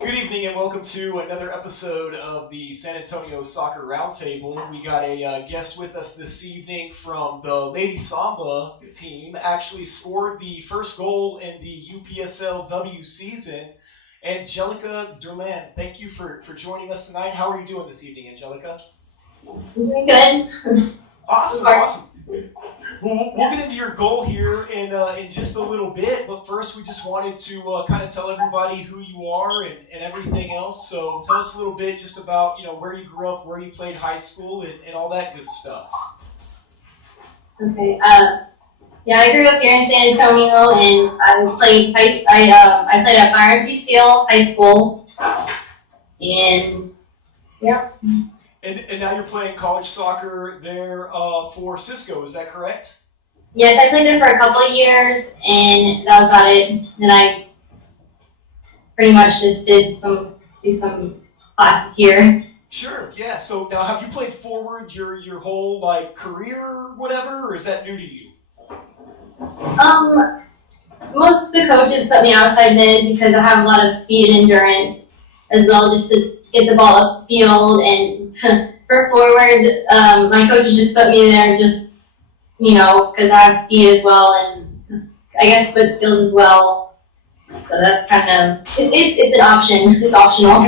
Good evening and welcome to another episode of the San Antonio Soccer Roundtable. We got a guest with us this evening from the Lady Samba team. Actually scored the first goal in the UPSL W season. Angelica Durland, thank you for joining us tonight. How are you doing this evening, Angelica? Doing good. Awesome, awesome. We'll get into your goal here in just a little bit, but first we just wanted to kind of tell everybody who you are and everything else. So tell us a little bit just about where you grew up, where you played high school, and all that good stuff. Okay. Yeah, I grew up here in San Antonio, and I played at Byron P. Steele High School, and yeah. And now you're playing college soccer there for Cisco, is that correct? Yes, I played there for a couple of years, and that was about it. Then I pretty much just do some classes here. Sure, yeah. So now have you played forward your whole like career or whatever, or is that new to you? Um, Most of the coaches put me outside mid because I have a lot of speed and endurance as well, just to get the ball up the field. And for forward, my coaches just put me there just, because I have speed as well, and I guess foot skills as well. So that's kind of, it's an option. It's optional.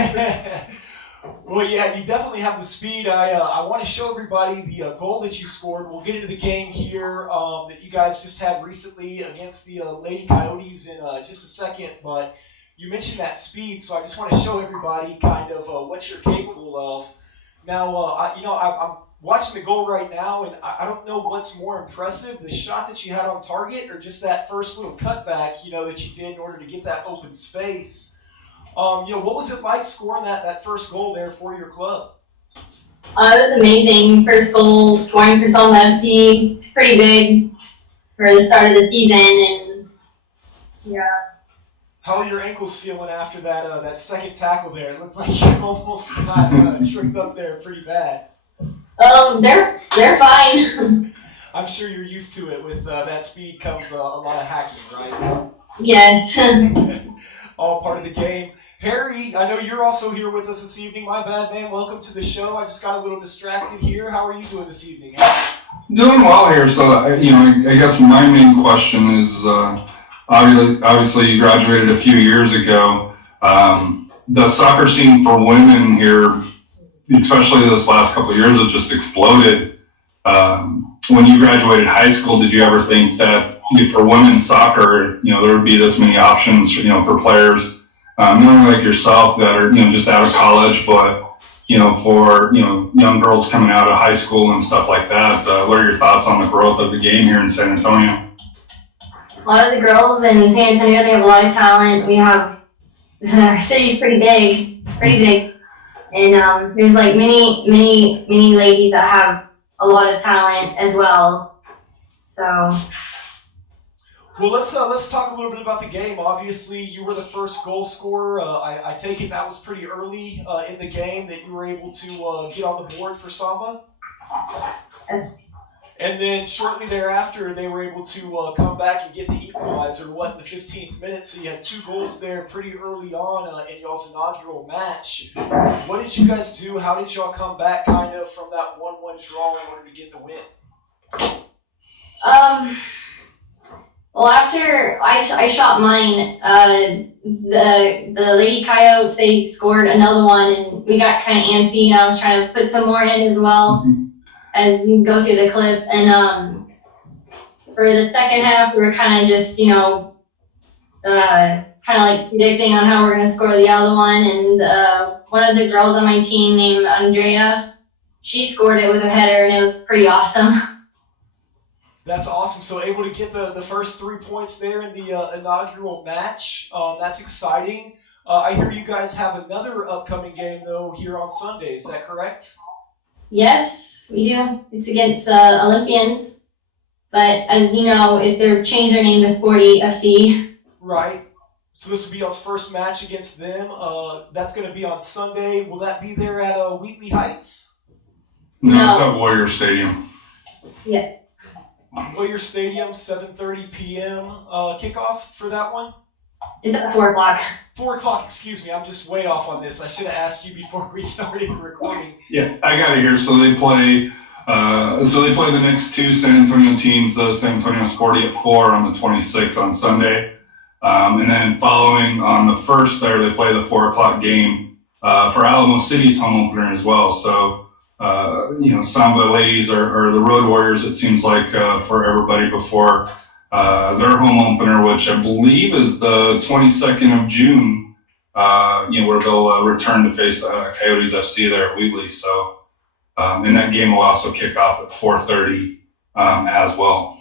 Well, yeah, you definitely have the speed. I want to show everybody the goal that you scored. We'll get into the game here that you guys just had recently against the Lady Coyotes in just a second. But you mentioned that speed, so I just want to show everybody kind of what you're capable of. Now, I'm watching the goal right now, and I don't know what's more impressive, the shot that you had on target or just that first little cutback, that you did in order to get that open space. What was it like scoring that first goal there for your club? It was amazing. First goal scoring for Salem FC. It's pretty big for the start of the season, and yeah. How are your ankles feeling after that second tackle there? It looks like you almost got tripped up there pretty bad. They're fine. I'm sure you're used to it. With that speed comes a lot of hacking, right? Yes. All part of the game. Harry, I know you're also here with us this evening. My bad, man. Welcome to the show. I just got a little distracted here. How are you doing this evening? Doing well here. So, I guess my main question is, obviously you graduated a few years ago. The soccer scene for women here, especially this last couple of years, has just exploded. When you graduated high school, did you ever think that for women's soccer, there would be this many options, for players, not only like yourself that are, just out of college, but for young girls coming out of high school and stuff like that? What are your thoughts on the growth of the game here in San Antonio? A lot of the girls in San Antonio, they have a lot of talent. We have, our city's pretty big. And there's like many ladies that have a lot of talent as well. So. Well, let's talk a little bit about the game. Obviously, you were the first goal scorer. I take it that was pretty early in the game that you were able to get on the board for Samba. Yes. And then shortly thereafter, they were able to come back and get the equalizer, in the 15th minute. So you had two goals there pretty early on in y'all's inaugural match. What did you guys do? How did y'all come back kind of from that 1-1 draw in order to get the win? Well, after I shot mine, the Lady Coyotes, they scored another one, and we got kind of antsy, and I was trying to put some more in as well as we go through the clip. And for the second half, we were kind of just, kind of like predicting on how we're going to score the other one. And one of the girls on my team named Andrea, she scored it with her header, and it was pretty awesome. That's awesome. So able to get the first 3 points there in the inaugural match. That's exciting. I hear you guys have another upcoming game, though, here on Sunday. Is that correct? Yes, we do. It's against Olympians. But as you know, if they've changed their name to Sporty FC. Right. So this will be y'all's first match against them. That's going to be on Sunday. Will that be there at Wheatley Heights? No, it's at Warrior Stadium. Yeah. Warrior Stadium, 7:30 p.m. Kickoff for that one? It's at 4 o'clock. 4 o'clock, excuse me. I'm just way off on this. I should have asked you before we started recording. Yeah, I got it here. So they play. The next two San Antonio teams, the San Antonio Sporty at 4 on the 26th on Sunday. And then following on the 1st there, they play the 4 o'clock game for Alamo City's home opener as well. So, Samba ladies are the road warriors, it seems like, for everybody before their home opener, which I believe is the 22nd of June, where they'll return to face Coyotes FC there at Wheatley. So, and that game will also kick off at 4:30 as well.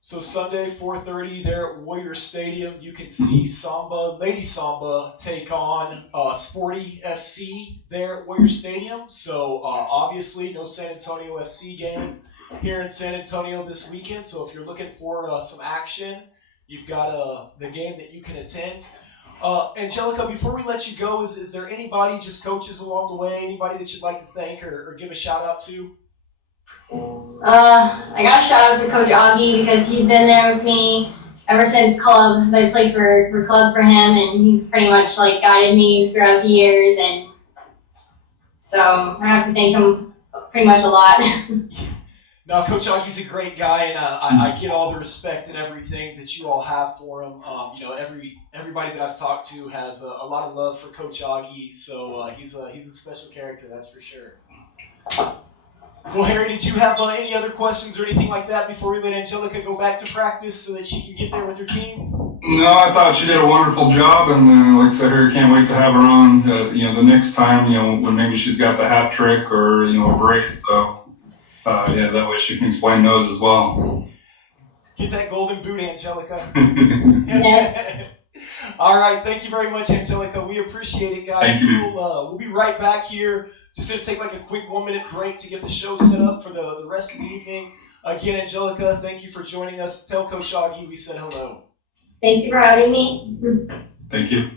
So Sunday, 4:30 there at Warrior Stadium, you can see Samba, Lady Samba, take on Sporty FC there at Warrior Stadium. So obviously no San Antonio FC game here in San Antonio this weekend. So if you're looking for some action, you've got the game that you can attend. Angelica, before we let you go, is there anybody, just coaches along the way, anybody that you'd like to thank or give a shout out to? I got a shout out to Coach Augie because he's been there with me ever since club, because I played for club for him, and he's pretty much like guided me throughout the years, and so I have to thank him pretty much a lot. No, Coach Augie's a great guy, and I get all the respect and everything that you all have for him. Everybody that I've talked to has a lot of love for Coach Augie, so he's a special character, that's for sure. Well, Harry, did you have any other questions or anything like that before we let Angelica go back to practice so that she can get there with her team? No, I thought she did a wonderful job, and like I said, Harry, can't wait to have her on. The next time, when maybe she's got the hat trick or a brace. So. That way she can explain those as well. Get that golden boot, Angelica. Yes. All right, thank you very much, Angelica. We appreciate it, guys. Thank you. We'll be right back here. Just going to take like a quick 1-minute break to get the show set up for the rest of the evening. Again, Angelica, thank you for joining us. Tell Coach Augie we said hello. Thank you for having me. Thank you.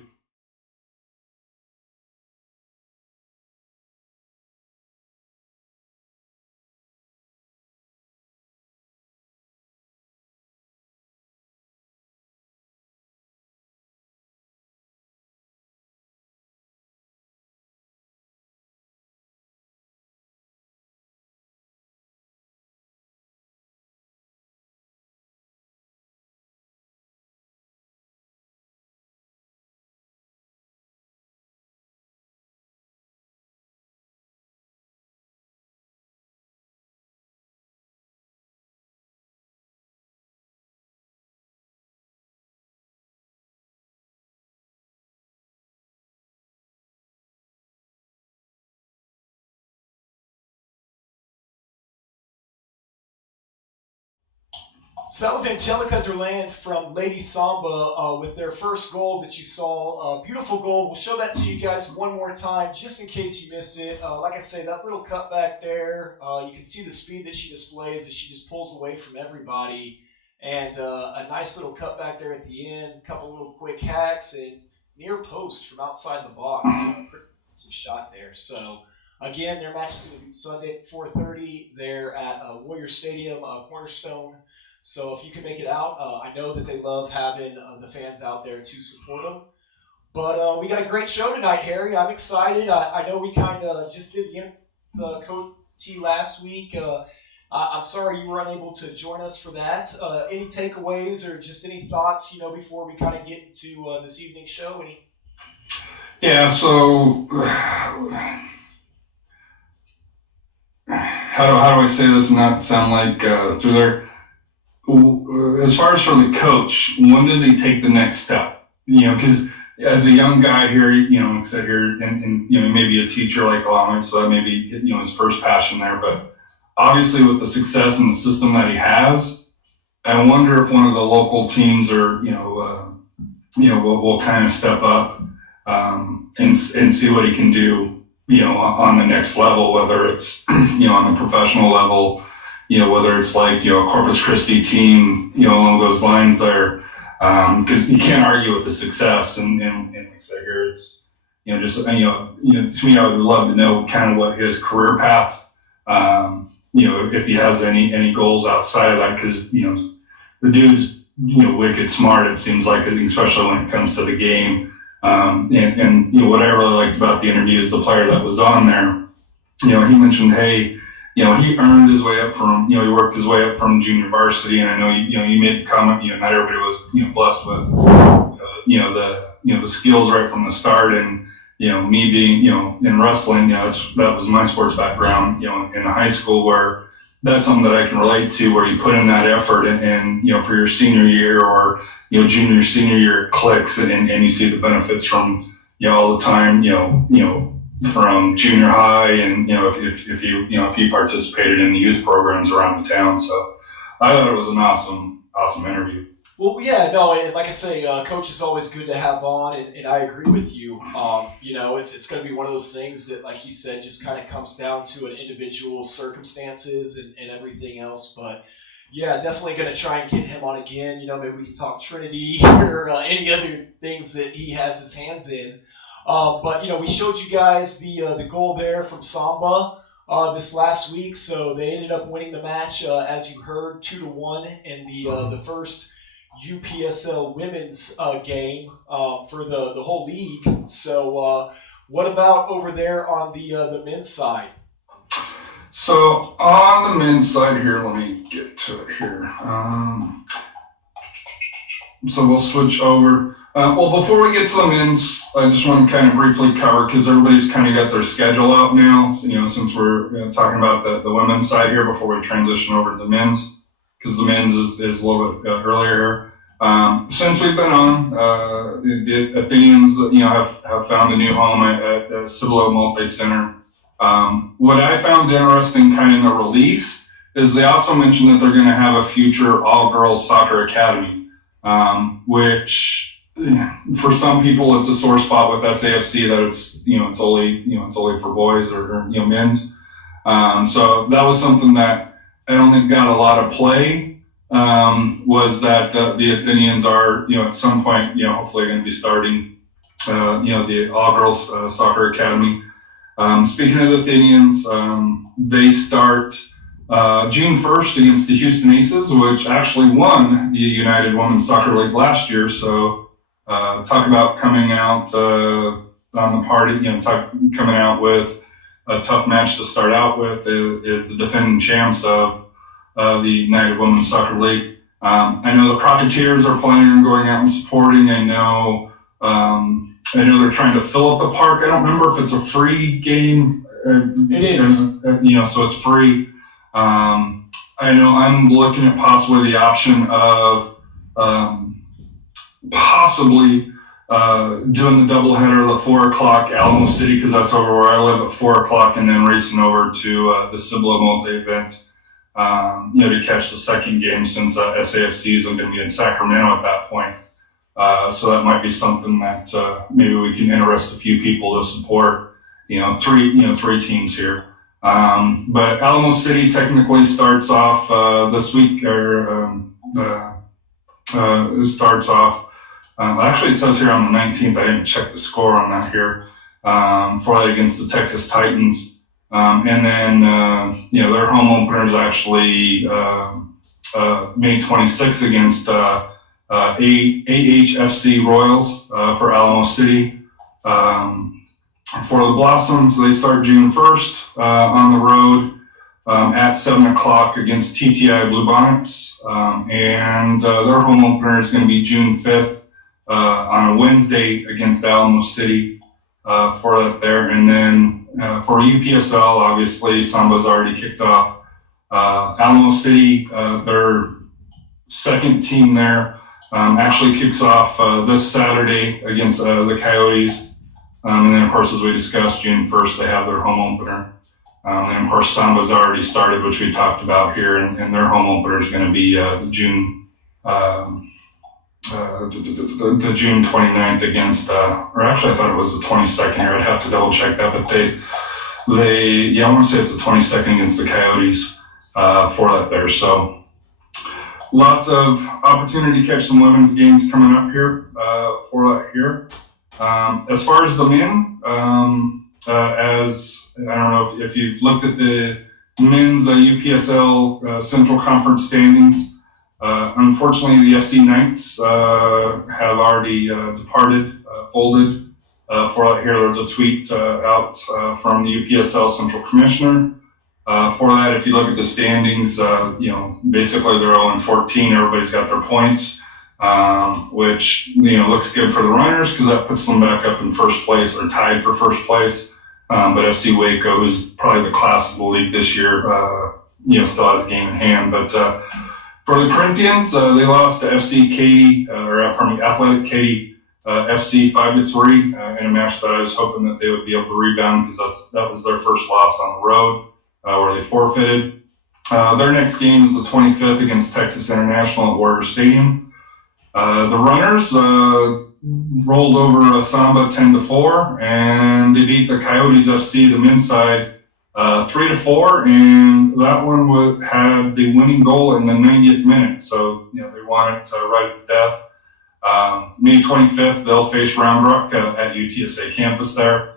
So that was Angelica Durland from Lady Samba with their first goal that you saw. Beautiful goal. We'll show that to you guys one more time just in case you missed it. Like I say, that little cut back there, you can see the speed that she displays as she just pulls away from everybody. And a nice little cut back there at the end, a couple little quick hacks, and near post from outside the box. Some shot there. So, again, their match is going to be Sunday at 4:30. They're at Warrior Stadium, Cornerstone. So if you can make it out, I know that they love having the fans out there to support them. But we got a great show tonight, Harry. I'm excited. I know we kind of just did the Coach T last week. I'm sorry you were unable to join us for that. Any takeaways or just any thoughts, before we kind of get into this evening's show? Yeah, so how do I say this and not sound like through there? As far as for the coach, when does he take the next step? Because as a young guy here, like I said here, and maybe a teacher like Alamo, so that may be his first passion there. But obviously, with the success and the system that he has, I wonder if one of the local teams or will kind of step up and see what he can do, on the next level, whether it's on a professional level. Whether it's like, a Corpus Christi team, along those lines there, because you can't argue with the success. And like I said here, it's, just, to me, I would love to know kind of what his career path, if he has any goals outside of that, because, the dude's wicked smart. It seems like, especially when it comes to the game. And what I really liked about the interview is the player that was on there. He mentioned, hey, he earned his way up from, he worked his way up from junior varsity, and I know you made the comment, not everybody was, blessed with, the skills right from the start, and me being, in wrestling, that was my sports background, in the high school, where that's something that I can relate to, where you put in that effort, and for your senior year or junior, senior year, it clicks, and you see the benefits from all the time, from junior high, and if you participated in the youth programs around the town. So I thought it was an awesome interview. Well, yeah, no, like I say, coach is always good to have on, and I agree with you. It's going to be one of those things that, like you said, just kind of comes down to an individual's circumstances and everything else. But yeah, definitely going to try and get him on again. Maybe we can talk Trinity or any other things that he has his hands in. But we showed you guys the goal there from Samba this last week. So they ended up winning the match, as you heard, 2-1 in the first UPSL women's game for the whole league. So what about over there on the men's side? So on the men's side here, let me get to it here. So we'll switch over. Well, before we get to the men's, I just want to kind of briefly cover, because everybody's kind of got their schedule out now, since we're talking about the women's side here before we transition over to the men's, because the men's is a little bit earlier. Since we've been on, the Athenians, have found a new home at Cibolo Multi-Center. What I found interesting kind of in the release is they also mentioned that they're going to have a future all-girls soccer academy, which for some people it's a sore spot with SAFC that it's only for boys or men's. So that was something that I don't think got a lot of play. Was that the Athenians are at some point hopefully going to be starting the all-girls soccer academy. Speaking of the Athenians, they start June 1st against the Houston Aces, which actually won the United Women's Soccer League last year. So talk about coming out on the party, coming out with a tough match to start out with is the defending champs of the United Women's Soccer League. I know the Profiteers are planning on going out and supporting. I know they're trying to fill up the park. I don't remember if it's a free game. It is. So it's free. I know I'm looking at possibly the option of possibly doing the doubleheader of the 4 o'clock Alamo City, because that's over where I live, at 4 o'clock, and then racing over to the Cibolo multi-event, to catch the second game, since SAFC is going to be in Sacramento at that point. So that might be something that maybe we can interest a few people to support. Three teams here. But Alamo City technically starts off this week, or starts off. Actually, it says here on the 19th. I didn't check the score on that here. For that against the Texas Titans. And then, their home opener is actually May 26th against AHFC Royals for Alamo City. For the Blossoms, they start June 1st on the road at 7 o'clock against TTI Bluebonnets. And their home opener is going to be June 5th on a Wednesday against Alamo City. For that there. And then for UPSL, obviously, Samba's already kicked off. Alamo City, their second team there, actually kicks off this Saturday against the Coyotes. And then, of course, as we discussed, June 1st, they have their home opener. And, of course, Samba's already started, which we talked about here, and their home opener is going to be the June 29th against, or actually I thought it was the 22nd here. I'd have to double check that, but I want to say it's the 22nd against the Coyotes for that there. So lots of opportunity to catch some women's games coming up here for that here. As far as the men, as I don't know if you've looked at the men's UPSL Central Conference standings. Unfortunately, the FC Knights have already departed, folded. For here, there's a tweet out from the UPSL Central Commissioner. For that, if you look at the standings, basically they're 0-14. Everybody's got their points, which looks good for the runners because that puts them back up in first place or tied for first place. But FC Waco, who's probably the class of the league this year, still has a game in hand. But for the Corinthians, they lost to FC Katy, Athletic Katy FC 5-3 in a match that I was hoping that they would be able to rebound because that was their first loss on the road. Where they forfeited. Their next game is the 25th against Texas International at Warrior Stadium. The Runners rolled over Samba 10-4, and they beat the Coyotes FC, the men's side, 3-4, and that one had the winning goal in the 90th minute. So they won it right at the death. May 25th, they'll face Round Rock at UTSA campus there.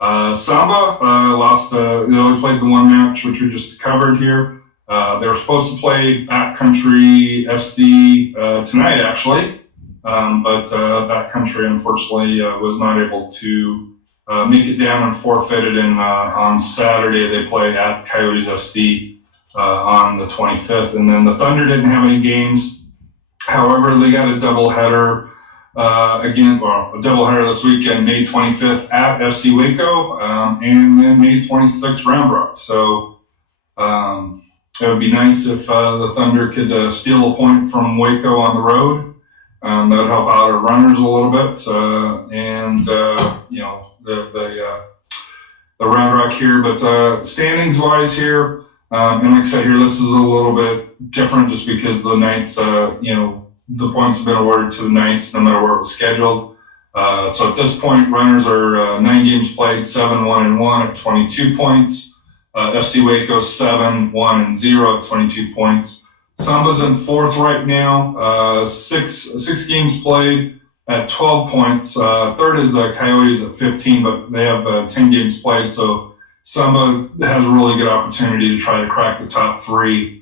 Samba lost. They only played the one match, which we just covered here. They were supposed to play Backcountry FC tonight, actually, but Backcountry unfortunately was not able to make it down and forfeited. And on Saturday they play at Coyotes FC on the 25th, and then the Thunder didn't have any games. However, they got a doubleheader. A doubleheader this weekend, May 25th at FC Waco, and then May 26th, Round Rock. So it would be nice if the Thunder could steal a point from Waco on the road. That would help out our runners a little bit, the Round Rock here. But standings-wise here, and like I said here, this is a little bit different just because the Knights, the points have been awarded to the Knights no matter where it was scheduled. So at this point, runners are 9 games played, 7-1-1 at 22 points. FC Waco 7-1-0 at 22 points. Samba's in 4th right now, 6 games played at 12 points. 3rd is the Coyotes at 15, but they have 10 games played. So Samba has a really good opportunity to try to crack the top 3.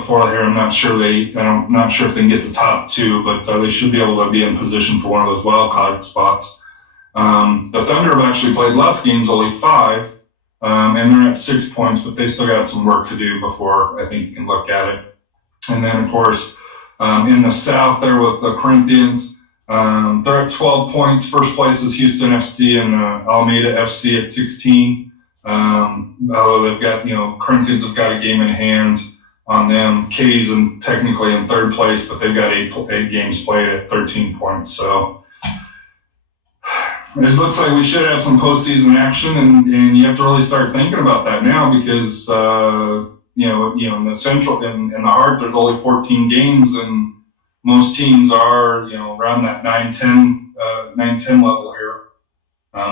For here, I'm not sure if they can get the top 2, but they should be able to be in position for one of those wild card spots. The Thunder have actually played less games, only 5, and they're at 6 points, but they still got some work to do before I think you can look at it. And then, of course, in the South there with the Corinthians, they're at 12 points. First place is Houston FC and Alameda FC at 16. Although they've got, Corinthians have got a game in hand on them. Katie's technically in 3rd place, but they've got 8 games played at 13 points. So it looks like we should have some postseason action, and you have to really start thinking about that now because, in the Central, in the Heart, there's only 14 games, and most teams are, around that 9-10 level here.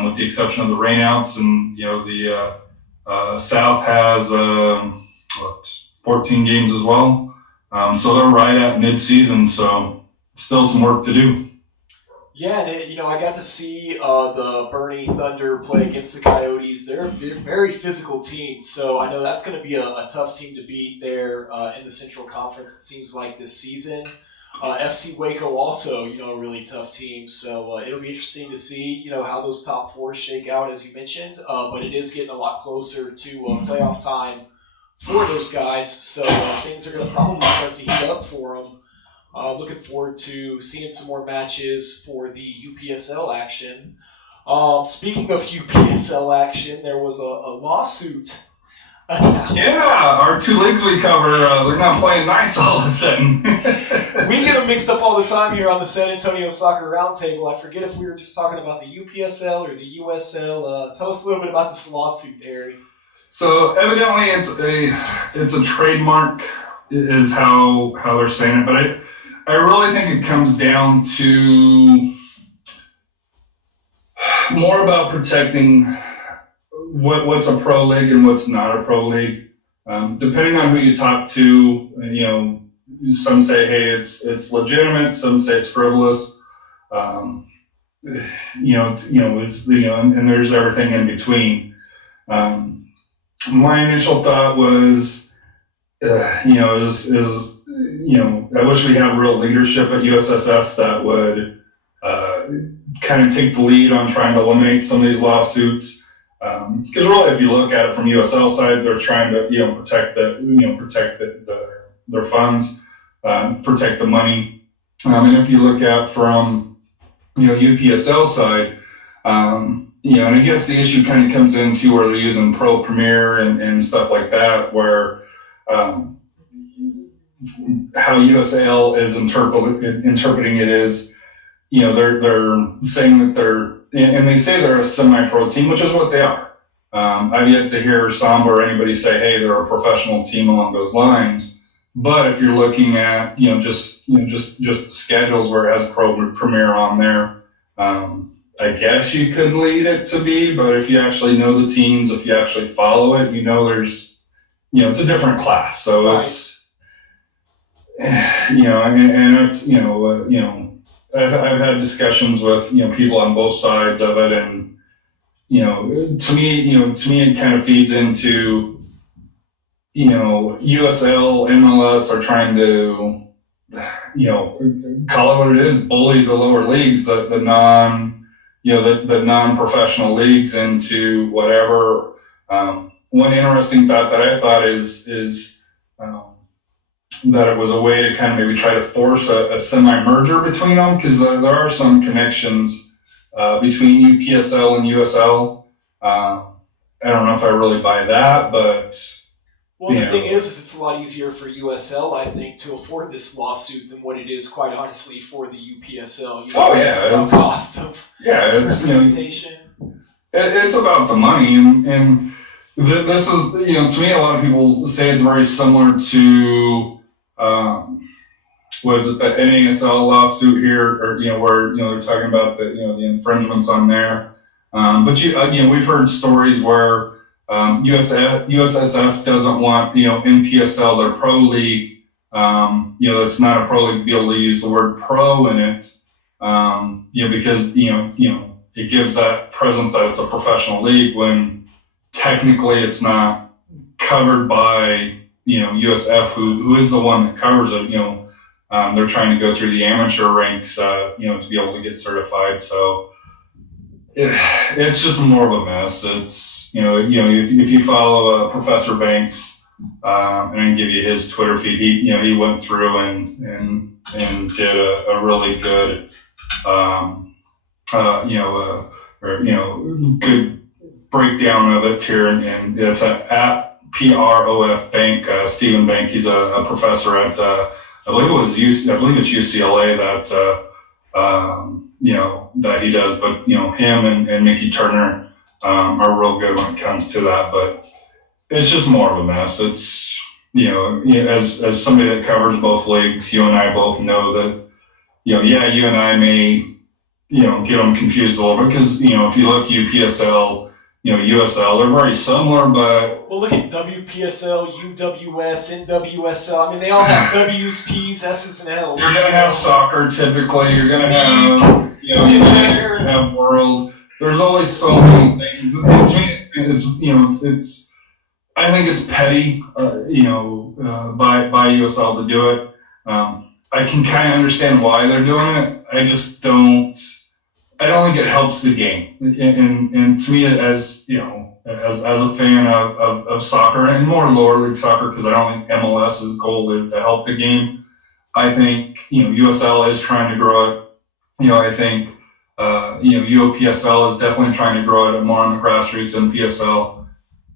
With the exception of the rainouts, and the South has 14 games as well, so they're right at mid-season. So still some work to do. Yeah, and I got to see the Bernie Thunder play against the Coyotes. They're a very physical team, so I know that's going to be a tough team to beat there in the Central Conference. It seems like this season. FC Waco also, a really tough team. So it'll be interesting to see, how those top 4 shake out, as you mentioned. But it is getting a lot closer to playoff time for those guys. So things are going to probably start to heat up for them. Looking forward to seeing some more matches for the UPSL action. Speaking of UPSL action, there was a lawsuit. Yeah, our 2 leagues we cover, they're not playing nice all of a sudden. We get them mixed up all the time here on the San Antonio Soccer Roundtable. I forget if we were just talking about the UPSL or the USL. Tell us a little bit about this lawsuit, Harry. So evidently it's a trademark is how they're saying it, but I really think it comes down to more about protecting what's a pro league and what's not a pro league. Depending on who you talk to, some say, hey, it's legitimate. Some say it's frivolous. And there's everything in between. My initial thought was, I wish we had real leadership at USSF that would kind of take the lead on trying to eliminate some of these lawsuits. Because really, if you look at it from USL side, they're trying to protect their funds, protect the money. And if you look at from UPSL side, and I guess the issue kind of comes into where they're using Pro Premier and stuff like that, where how USL is interpreting it is, they're saying that and they say they're a semi-pro team, which is what they are. I've yet to hear Samba or anybody say, hey, they're a professional team along those lines. But if you're looking at, just the schedules where it has Pro Premier on there, I guess you could lead it to be, but if you actually know the teams, if you actually follow it, there's, it's a different class. So Right. It's, and I've had discussions with, people on both sides of it. And, to me it kind of feeds into, USL, MLS are trying to, call it what it is, bully the lower leagues, the non-professional leagues into whatever. One interesting thought that I thought is that it was a way to kind of maybe try to force a semi-merger between them, because there are some connections between UPSL and USL. I don't know if I really buy that, but Well, the thing is it's a lot easier for USL, I think, to afford this lawsuit than what it is, quite honestly, for the UPSL. The cost of representation. It's about the money, and this is, to me, a lot of people say it's very similar to, was it the NASL lawsuit here, or where they're talking about the the infringements on there. But we've heard stories where USSF doesn't want NPSL, their pro league. It's not a pro league, to be able to use the word pro in it. Because it gives that presence that it's a professional league when technically it's not covered by USF, who is the one that covers it. They're trying to go through the amateur ranks, to be able to get certified. So it's just more of a mess. It's if you follow Professor Banks, and I can give you his Twitter feed. He went through and did a really good good breakdown of it here, and it's at PROF Bank. Stephen Bank, he's a professor at I believe it's UCLA that he does, but him and Mickey Turner are real good when it comes to that. But it's just more of a mess. It's as somebody that covers both leagues, you and I both know that you and I may get them confused a little bit, because if you look UPSL, USL, they're very similar, but well, look at WPSL, UWS, NWSL. I mean, they all have W's, P's, S's, and L's. You're gonna have soccer typically. You're gonna have you're gonna have world. There's always so many things. It's I think it's petty, by USL to do it. I can kind of understand why they're doing it. I just don't. I don't think it helps the game. And to me, as as a fan of soccer, and more lower league soccer, because I don't think MLS's goal is to help the game. I think USL is trying to grow it. I think UPSL is definitely trying to grow it more on the grassroots, and PSL.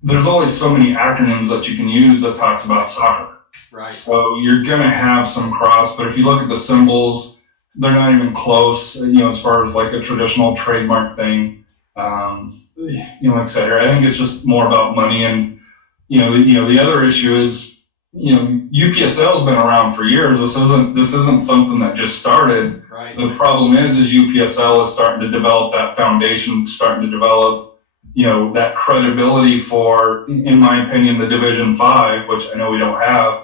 There's always so many acronyms that you can use that talks about soccer. Right. So you're gonna have some cross, but if you look at the symbols, they're not even close, as far as like a traditional trademark thing, et cetera. I think it's just more about money. And, the other issue is, UPSL's been around for years. This isn't something that just started. Right. The problem is UPSL is starting to develop that foundation, starting to develop, that credibility for, in my opinion, the Division 5, which I know we don't have.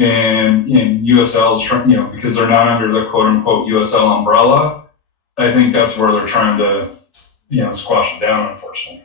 And USL's, because they're not under the quote unquote USL umbrella, I think that's where they're trying to, squash it down, unfortunately.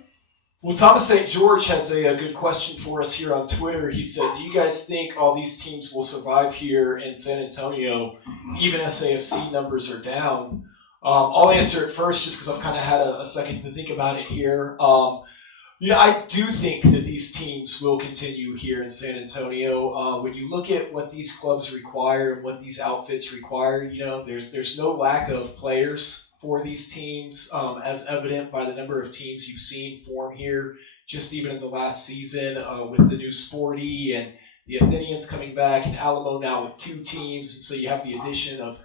Well, Thomas St. George has a good question for us here on Twitter. He said, do you guys think all these teams will survive here in San Antonio, even as AFC numbers are down? I'll answer it first just because I've kind of had a second to think about it here. I do think that these teams will continue here in San Antonio. When you look at what these clubs require and what these outfits require, there's no lack of players for these teams, as evident by the number of teams you've seen form here, just even in the last season with the new Sporty and the Athenians coming back, and Alamo now with 2 teams, and so you have the addition of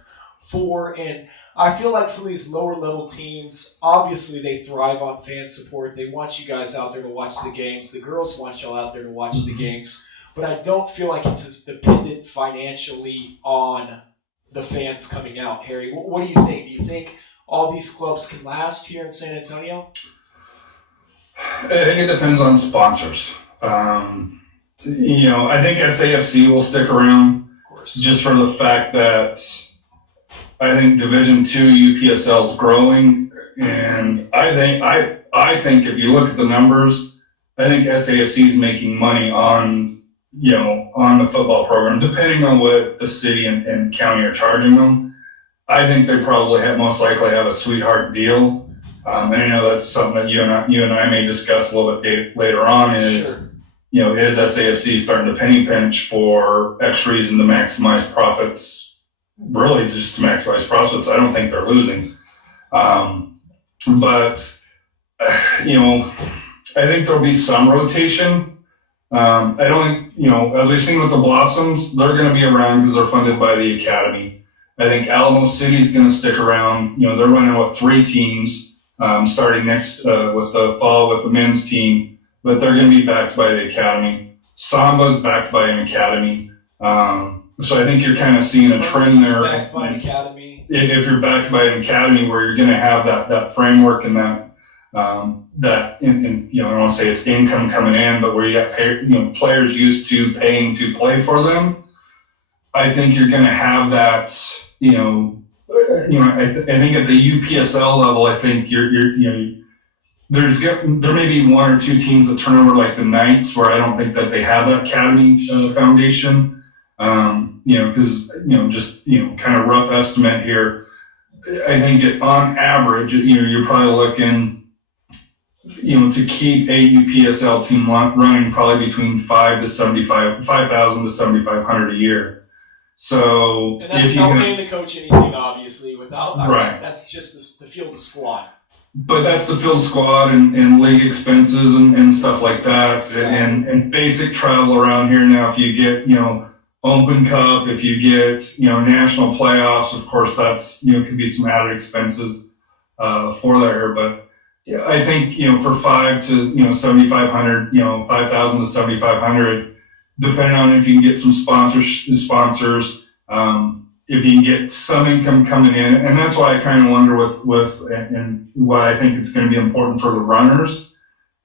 4. And I feel like some of these lower level teams, obviously they thrive on fan support. They want you guys out there to watch the games. The girls want y'all out there to watch the games. But I don't feel like it's as dependent financially on the fans coming out. Harry, what do you think? Do you think all these clubs can last here in San Antonio? I think it depends on sponsors. I think SAFC will stick around, Of course, just for the fact that I think Division II UPSL is growing, and I think if you look at the numbers, I think SAFC is making money on the football program, depending on what the city and county are charging them. I think they probably most likely have a sweetheart deal. And I know that's something that you and I may discuss a little bit later on is, sure. Is SAFC starting to penny pinch for X reason to maximize profits? Really just to maximize profits. I don't think they're losing. But I think there'll be some rotation. I don't think, as we've seen with the Blossoms, they're going to be around because they're funded by the academy. I think Alamo City's going to stick around. They're running 3 teams starting next with the fall with the men's team, but they're going to be backed by the academy. Samba's backed by an academy. So I think you're kind of seeing a trend there. Backed by an academy. If you're backed by an academy where you're going to have that framework and that I don't want to say it's income coming in, but where you got players used to paying to play for them, I think you're going to have that. I think at the UPSL level, I think there may be 1 or 2 teams that turn over like the Knights, where I don't think that they have that academy foundation. Because just kind of rough estimate here, I think on average, you're probably looking, to keep a UPSL team running probably between 5,000 to 7,500 a year. So and that's without paying the coach anything, obviously. Right. That's just to field the squad. But that's the field squad and league expenses and stuff like that, and basic travel around here. Now, if you get Open Cup, if you get national playoffs, of course that's could be some added expenses for there. But I think for 5,000 to 7,500, 5,000 to 7,500. Depending on if you can get some sponsors, if you can get some income coming in, and that's why I kind of wonder and why I think it's going to be important for the runners,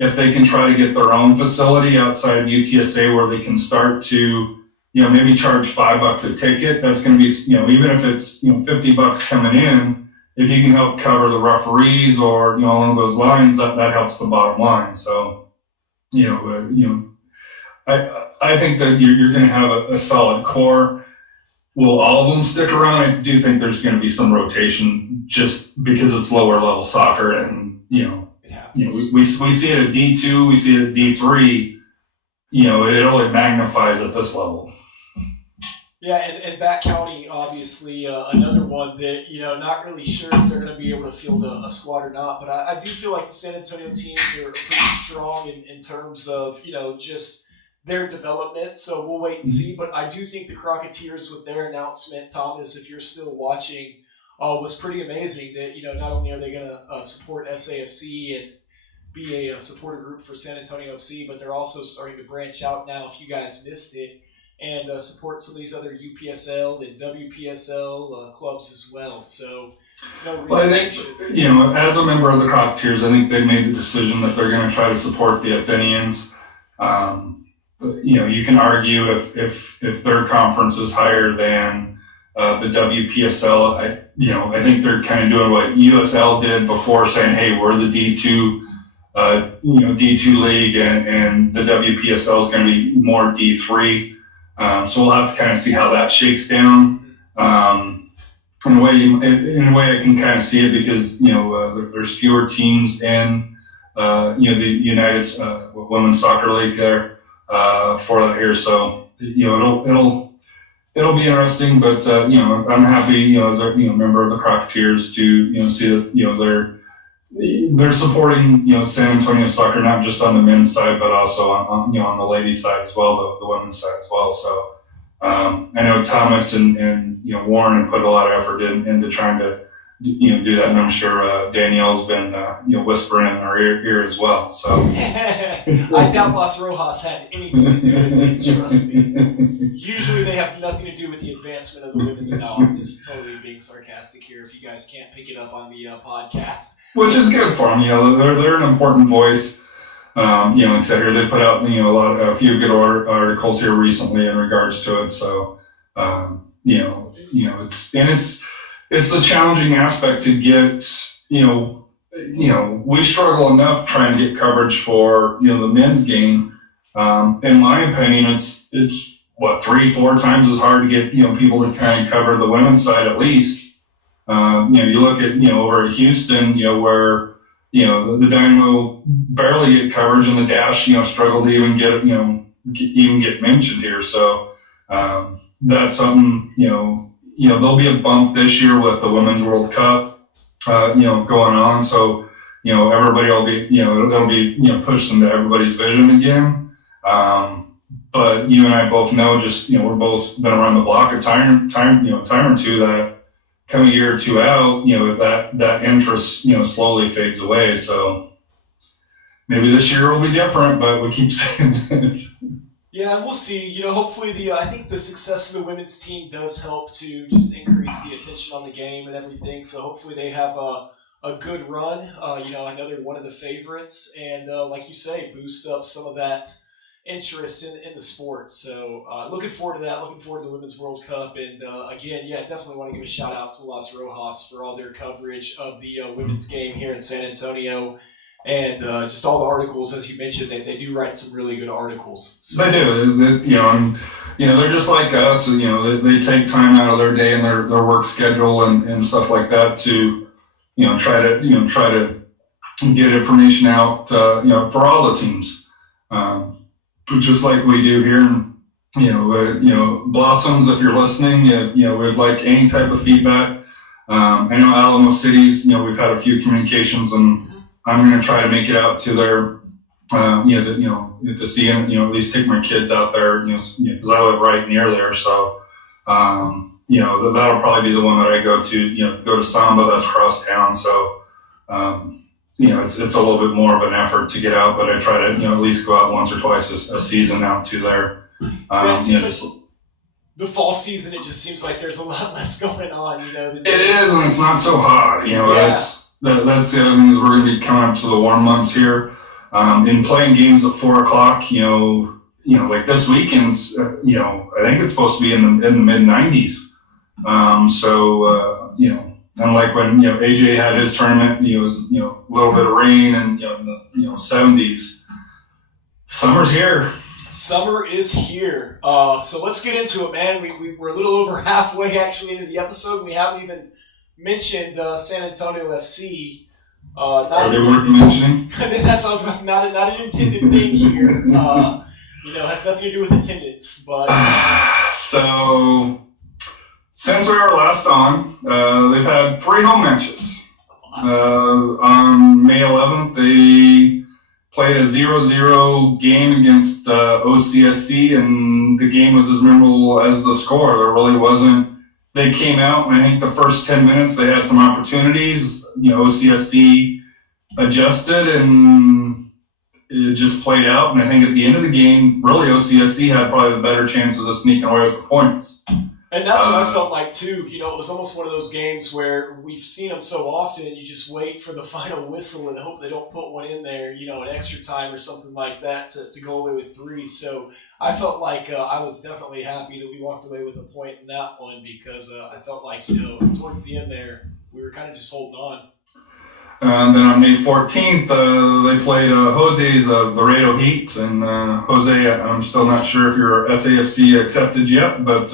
if they can try to get their own facility outside of UTSA where they can start to, maybe charge $5 a ticket. That's going to be, even if it's $50 coming in, if you can help cover the referees or along those lines, that helps the bottom line. So, I think that you're going to have a solid core. Will all of them stick around? I do think there's going to be some rotation just because it's lower level soccer, and we see it at D2, we see it at D3. It only magnifies at this level. Yeah, and Bat County, obviously, another one that, not really sure if they're going to be able to field a squad or not. But I do feel like the San Antonio teams are pretty strong in terms of, just their development. So we'll wait and see. But I do think the Crocketeers, with their announcement, Thomas, if you're still watching, was pretty amazing that, not only are they going to support SAFC and be a supporter group for San Antonio FC, but they're also starting to branch out now, if you guys missed it, and support some of these other UPSL and WPSL clubs as well. So, I think, as a member of the Crocketeers, I think they made the decision that they're going to try to support the Athenians. You can argue if their conference is higher than the WPSL. I think they're kind of doing what USL did before, saying, "Hey, we're the D2 D2 league, and the WPSL is going to be more D3. So we'll have to kind of see how that shakes down. In a way, I can kind of see it because there's fewer teams in the United Women's Soccer League there for that here. So it'll be interesting. But I'm happy as a member of the Crocketeers to see that they're supporting San Antonio soccer, not just on the men's side but also on the ladies side as well, the women's side as well. So I know Thomas and Warren have put a lot of effort into trying to do that, and I'm sure Danielle's been whispering in her ear as well. So I doubt Las Rojas had anything to do with it. Trust me. Usually they have nothing to do with the advancement of the women's. No, I'm just totally being sarcastic here. If you guys can't pick it up on the podcast, which is good for them. They're an important voice. Etc. They put out a few good articles here recently in regards to it. So it's the challenging aspect to get. We struggle enough trying to get coverage for the men's game. In my opinion, it's 3-4 times as hard to get people to kind of cover the women's side at least. You look at over at Houston, where the Dynamo barely get coverage, and the Dash struggle to even get mentioned here. So that's something there'll be a bump this year with the Women's World Cup going on. So everybody will be it'll be pushed into everybody's vision again. But you and I both know, we're both been around the block a time or two, that come a year or two out, that interest, slowly fades away. So maybe this year will be different, but we keep saying it. Yeah, and we'll see. Hopefully I think the success of the women's team does help to just increase the attention on the game and everything. So hopefully they have a good run. I know they're one of the favorites, and like you say, boost up some of that interest in the sport. So looking forward to that. Looking forward to the Women's World Cup. And again, definitely want to give a shout out to Las Rojas for all their coverage of the women's game here in San Antonio. And just all the articles, as you mentioned, they do write some really good articles. So. They do. And they're just like us. They take time out of their day and their work schedule and stuff like that to try to get information out for all the teams. Just like we do here. Blossoms, if you're listening, we'd like any type of feedback. I know Alamo Cities, we've had a few communications, and I'm going to try to make it out to their, to see them, at least take my kids out there, because I live right near there. So, that'll probably be the one that I go to, go to Samba, that's across town. So, it's a little bit more of an effort to get out, but I try to, at least go out once or twice a season out to there. The fall season, it just seems like there's a lot less going on, It is, and it's not so hot, That's the other thing, is we're going to be coming up to the warm months here. In playing games at 4 o'clock, like this weekend's, I think it's supposed to be in the mid 90s. Unlike when AJ had his tournament, it was a little bit of rain and 70s. Summer's here. Summer is here. So let's get into it, man. We're a little over halfway actually into the episode. We haven't even mentioned San Antonio FC. Are they worth mentioning? That's not an intended thing here. Has nothing to do with attendance, but so since we were last on, they've had 3 home matches. On May 11th, they played a 0-0 game against OCSC, and the game was as memorable as the score. There really wasn't. They came out, and I think the first 10 minutes they had some opportunities. OCSC adjusted, and it just played out. And I think at the end of the game, really OCSC had probably the better chances of sneaking away with the points. And that's what I felt like too. It was almost one of those games where we've seen them so often, and you just wait for the final whistle and hope they don't put one in there, an extra time or something like that to go away with 3. So I felt like I was definitely happy that we walked away with a point in that one, because I felt like, towards the end there, we were kind of just holding on. And then on May 14th, they played Jose's Laredo Heat, and Jose, I'm still not sure if you're SAFC accepted yet, but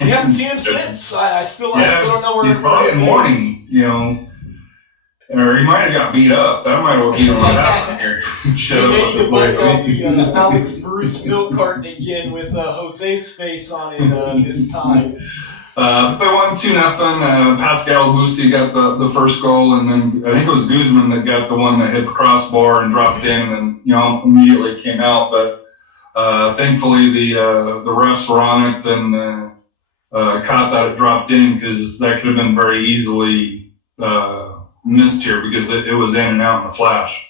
we haven't seen him since. I still don't know where he's probably in mourning, you know, or he might have got beat up. That might have been what happened here. Maybe he bust out the Alex Bruce milk carton again with Jose's face on it this time. But they won 2-0. Pascal Busi got the first goal, and then I think it was Guzman that got the one that hit the crossbar and dropped in, and immediately came out. But thankfully the refs were on it and caught that it dropped in, because that could have been very easily missed here, because it was in and out in a flash.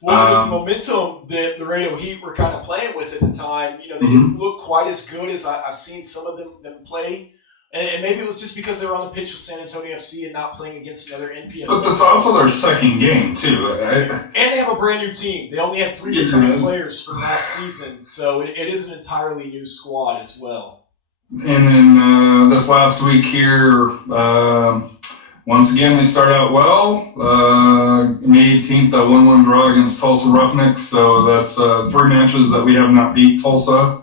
Well, with the momentum that the Laredo Heat were kind of playing with at the time, they didn't look quite as good as I've seen some of them play. And maybe it was just because they were on the pitch with San Antonio FC and not playing against another NPSL. But that's also their second game, too. And they have a brand new team. They only had 3 returning players from last season, so it is an entirely new squad as well. And then this last week here, once again, they start out well. May 18th, a 1-1 draw against Tulsa Roughnecks. So that's 3 matches that we have not beat Tulsa,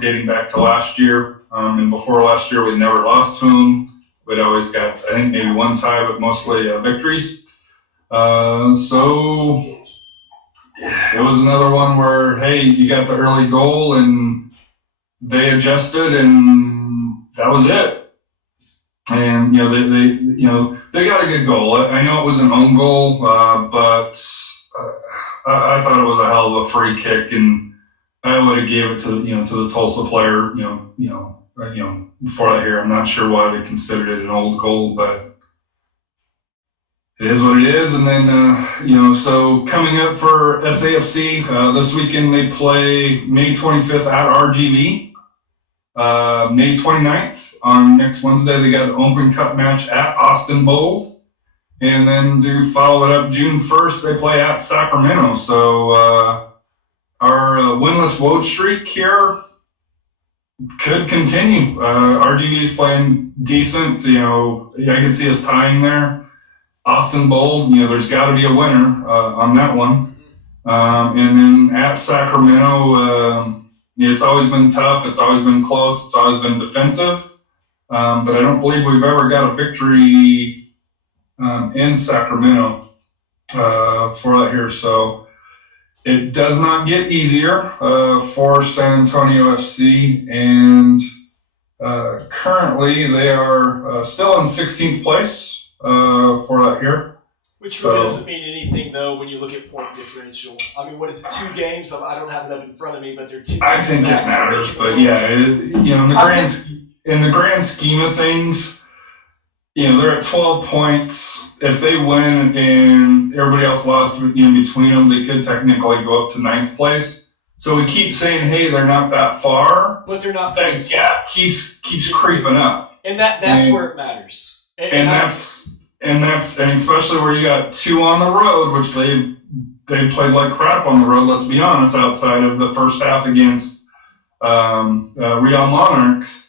dating back to last year. And before last year, we never lost to them. We'd always got, I think, maybe one tie, but mostly victories. So it was another one where, hey, you got the early goal, and they adjusted, and that was it. And they got a good goal. I know it was an own goal, but I thought it was a hell of a free kick, and I would have gave it to the Tulsa player, before that here. I'm not sure why they considered it an old goal, but it is what it is. And then, so coming up for SAFC, this weekend they play May 25th at RGV. May 29th, on next Wednesday, they got an Open Cup match at Austin Bold. And then to follow it up, June 1st, they play at Sacramento. So our winless woad streak here could continue. RGV is playing decent. I can see us tying there. Austin Bold, there's got to be a winner on that one. And then at Sacramento, it's always been tough. It's always been close. It's always been defensive. But I don't believe we've ever got a victory in Sacramento for that here. So it does not get easier for San Antonio FC. And currently they are still in 16th place for that here. Which really doesn't mean anything, though, when you look at point differential. I mean, what is it, 2 games? I don't have it up in front of me, but they're 2 games. I think it matters, but yeah, it is, in the grand scheme of things, they're at 12 points. If they win and everybody else lost in between them, they could technically go up to 9th place. So we keep saying, hey, they're not that far. But they're not. That gap keeps creeping up. And that's where it matters. And especially where you got 2 on the road, which they played like crap on the road, let's be honest, outside of the first half against Rion Monarchs.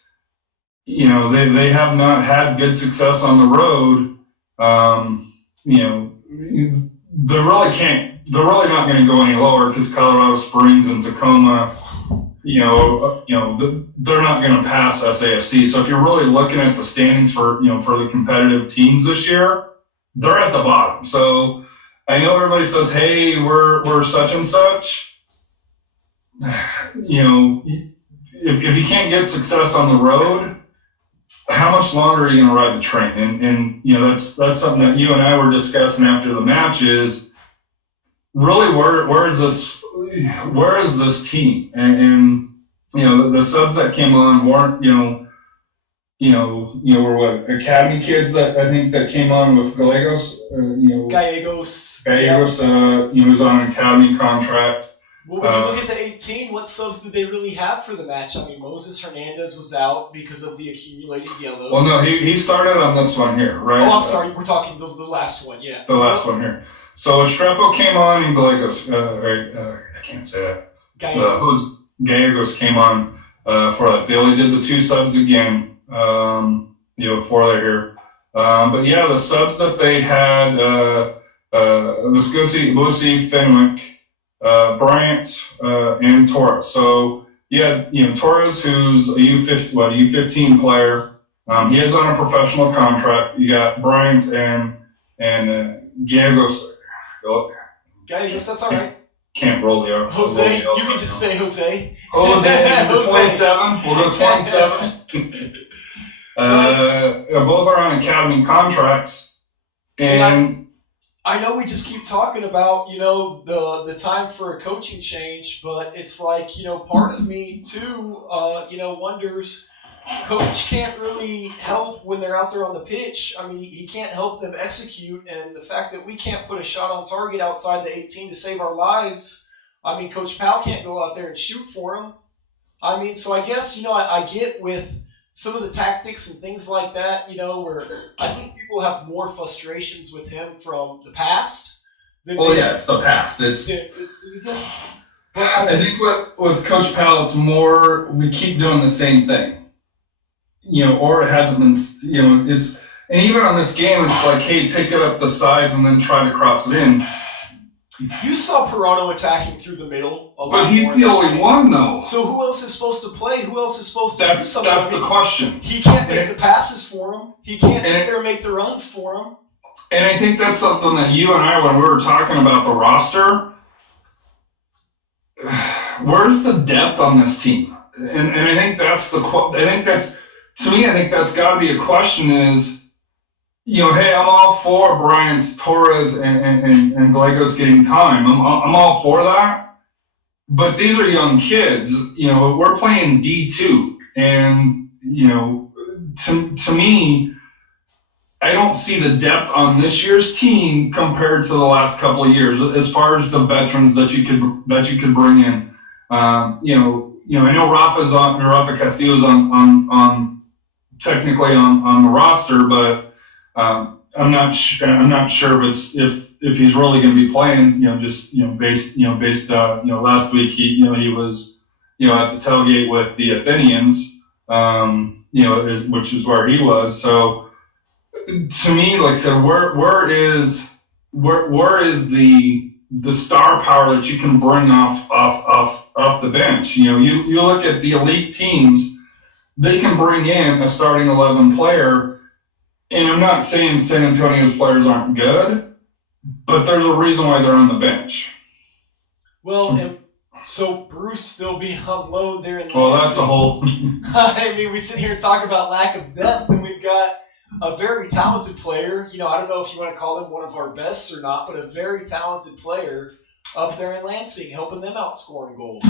They have not had good success on the road. They're really not going to go any lower, because Colorado Springs and Tacoma, they're not going to pass SAFC. So if you're really looking at the standings for the competitive teams this year, they're at the bottom. So I know everybody says, hey, we're such and such. If you can't get success on the road, how much longer are you going to ride the train? And that's something that you and I were discussing after the match is really where is this team? And the subs that came on weren't, were what, academy kids that I think that came on with Gallegos, Gallegos, who's on an academy contract. Well, when you look at the 18, what subs did they really have for the match? I mean, Moses Hernandez was out because of the accumulated yellows. Well, no, he started on this one here, right? Oh, I'm sorry, we're talking the last one, yeah. The last one here. So Estrepo came on and Gallegos, I can't say that. Gallegos came on for that. They only did the 2 subs again, for that here. But yeah, the subs that they had, Viscosi, Fenwick, Bryant, and Torres. So yeah, Torres, who's a U15 player. He is on a professional contract. You got Bryant and Gallegos. Gallegos, that's all right. Can't roll the Jose, you can just say Jose. Jose, the 27. We'll go 27. Both are on academy contracts, and I know we just keep talking about the time for a coaching change, but it's like part of me too wonders. Coach can't really help when they're out there on the pitch. I mean, he can't help them execute, and the fact that we can't put a shot on target outside the 18 to save our lives. I mean, Coach Powell can't go out there and shoot for him. I mean, so I guess I get with some of the tactics and things like that, where I think people have more frustrations with him from the past. It's the past. It's season. But I think with Coach Powell, it's more we keep doing the same thing. Or it hasn't been, it's, and even on this game, it's like, hey, take it up the sides and then try to cross it in. You saw Perano attacking through the middle a lot. But he's the only one, though. So who else is supposed to play? Who else is supposed to do something? That's the question. He can't make the passes for him. He can't sit there and make the runs for him. And I think that's something that you and I, when we were talking about the roster, where's the depth on this team? And I think that's to me, I think that's got to be a question is, hey, I'm all for Bryant, Torres, and Gallegos getting time. I'm all for that. But these are young kids. We're playing D2. And, to me, I don't see the depth on this year's team compared to the last couple of years as far as the veterans that you could bring in. I know Rafa Castillo's on technically on the roster, but I'm not sure if he's really going to be playing. Based last week he was at the tailgate with the Athenians, which is where he was. So to me, like I said, where is the star power that you can bring off the bench? You look at the elite teams. They can bring in a starting 11 player, and I'm not saying San Antonio's players aren't good, but there's a reason why they're on the bench. Well, and so Bruce still being on loan there in the that's the whole. I mean, we sit here and talk about lack of depth, and we've got a very talented player. I don't know if you want to call him one of our best or not, but a very talented player up there in Lansing, helping them out scoring goals.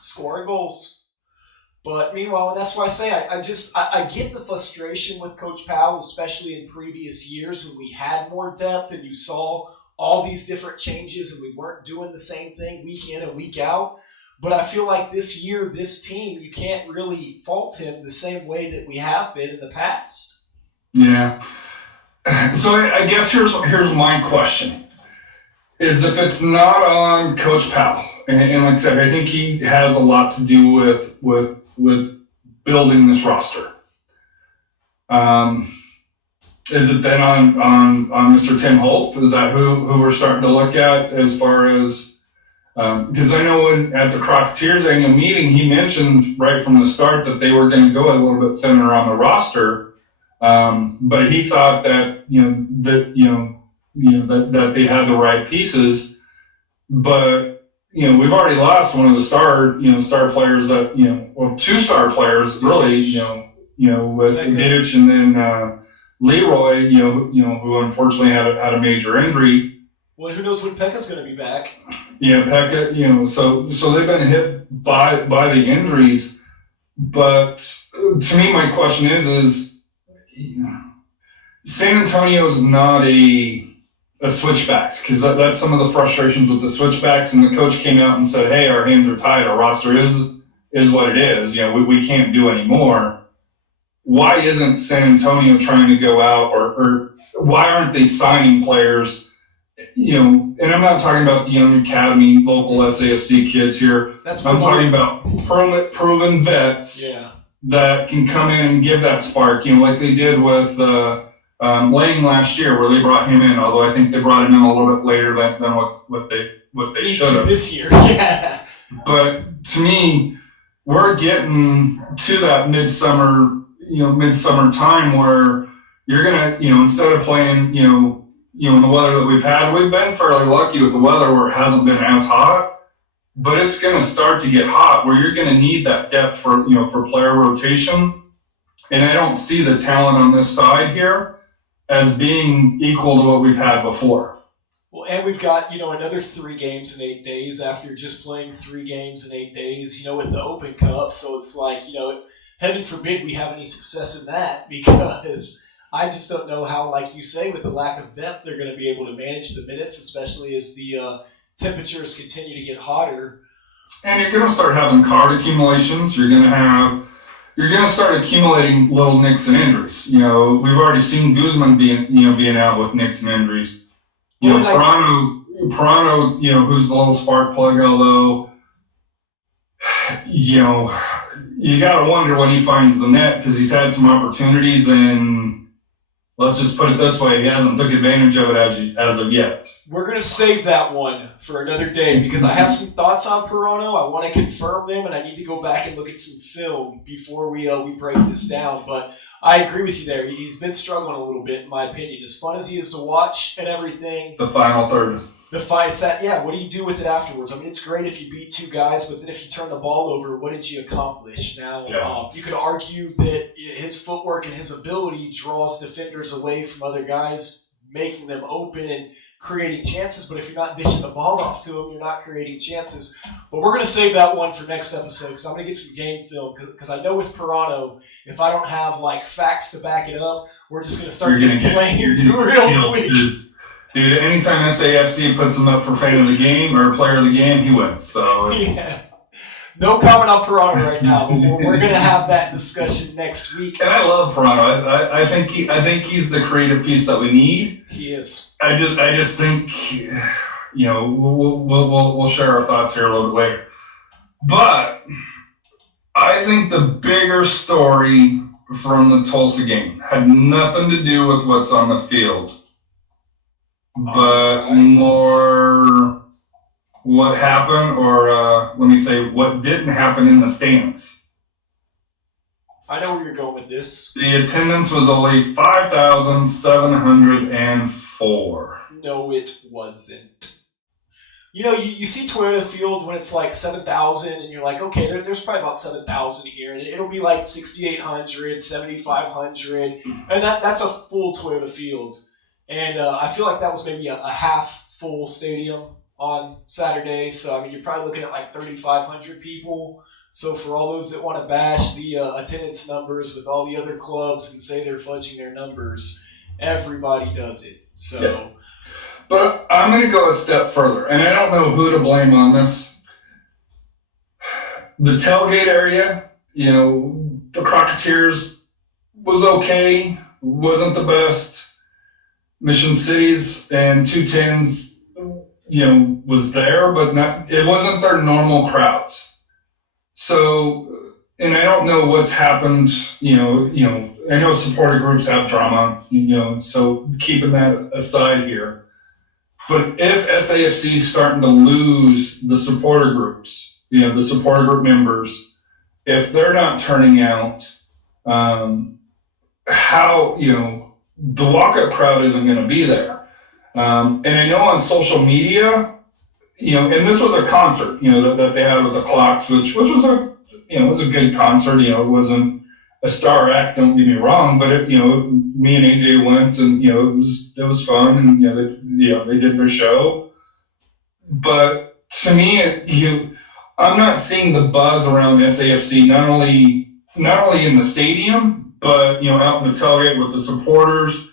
Scoring goals. But meanwhile, and that's why I say I get the frustration with Coach Powell, especially in previous years when we had more depth and you saw all these different changes and we weren't doing the same thing week in and week out. But I feel like this year, this team, you can't really fault him the same way that we have been in the past. Yeah. So I guess here's my question. Is if it's not on Coach Powell, and like I said, I think he has a lot to do with building this roster. Is it then on Mr. Tim Holt? Is that who we're starting to look at as far as because I know at the Crocketeers annual meeting he mentioned right from the start that they were going to go a little bit thinner on the roster, but he thought that that they had the right pieces, but we've already lost one of the star players that two star players really with Didic and then Leroy who unfortunately had a major injury. Well, who knows when Pekka's going to be back? Yeah, Pekka. So they've been hit by the injuries, but to me my question is San Antonio is not a switchbacks, because that's some of the frustrations with the switchbacks, and the coach came out and said, hey, our hands are tied, our roster is what it is, we can't do any more. Why isn't San Antonio trying to go out, or why aren't they signing players, and I'm not talking about the young academy, local SAFC kids here. I'm talking about proven vets that can come in and give that spark, like they did with Lang last year, where they brought him in. Although I think they brought him in a little bit later than what they should have this year. Yeah. But to me, we're getting to that midsummer time where you're gonna, instead of playing, in the weather that we've been fairly lucky with the weather where it hasn't been as hot. But it's going to start to get hot where you're going to need that depth for player rotation. And I don't see the talent on this side here as being equal to what we've had before. Well, and we've got, another 3 games in 8 days after just playing 3 games in 8 days, with the Open Cup. So it's like, heaven forbid we have any success in that, because I just don't know how, like you say, with the lack of depth, they're going to be able to manage the minutes, especially as the temperatures continue to get hotter. And you're going to start having card accumulations. You're going to start accumulating little nicks and injuries. We've already seen Guzman being out with nicks and injuries. Pirano, who's the little spark plug, although, you got to wonder when he finds the net, because he's had some opportunities, and let's just put it this way, he hasn't took advantage of it as of yet. We're going to save that one for another day, because I have some thoughts on Pirano. I want to confirm them, and I need to go back and look at some film before we break this down. But I agree with you there. He's been struggling a little bit, in my opinion. As fun as he is to watch and everything. The final third. The fights what do you do with it afterwards? I mean, it's great if you beat 2 guys, but then if you turn the ball over, what did you accomplish? Now, you could argue that his footwork and his ability draws defenders away from other guys, making them open and creating chances, but if you're not dishing the ball off to him, you're not creating chances. But we're going to save that one for next episode, because I'm going to get some game film, because I know with Pirano, if I don't have facts to back it up, we're just going to start getting playing here real quick. Dude, anytime SAFC puts him up for fan of the game or player of the game, he wins. So yeah. No comment on Pirano right now, but we're going to have that discussion next week. And I love Pirano. I think he's the creative piece that we need. He is. I just think, we'll share our thoughts here a little bit later. But I think the bigger story from the Tulsa game had nothing to do with what's on the field, but more what happened, or let me say what didn't happen in the stands. I know where you're going with this. The attendance was only 5,704. No, it wasn't. You see Toyota Field when it's like 7,000, and you're like, okay, there's probably about 7,000 here, and it'll be like 6,800, 7,500, and that's a full Toyota Field. And I feel like that was maybe a half full stadium on Saturday, so I mean, you're probably looking at like 3,500 people. So for all those that want to bash the attendance numbers with all the other clubs and say they're fudging their numbers, everybody does it. So, yeah. But I'm going to go a step further, and I don't know who to blame on this. The tailgate area, the Crocketeers was okay, wasn't the best. Mission Cities and 210s, was there, but it wasn't their normal crowds. So, and I don't know what's happened, I know supporter groups have drama, so keeping that aside here. But if SAFC is starting to lose the supporter groups, the supporter group members, if they're not turning out, how, the walk-up crowd isn't going to be there. And I know on social media, and this was a concert, that they had with the Clocks, which was was a good concert. It wasn't a star act, don't get me wrong, but me and AJ went, and it was fun, and they did their show. But to me, I'm not seeing the buzz around SAFC, not only in the stadium, but out in the tailgate with the supporters.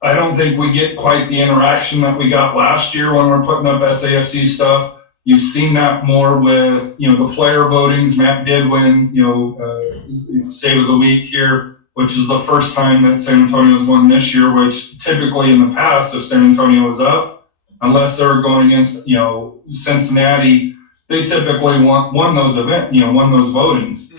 I don't think we get quite the interaction that we got last year when we're putting up SAFC stuff. You've seen that more with, the player votings. Matt did win, Save of the Week here, which is the first time that San Antonio's won this year, which typically in the past, if San Antonio was up, unless they were going against, Cincinnati, they typically won those events, won those votings.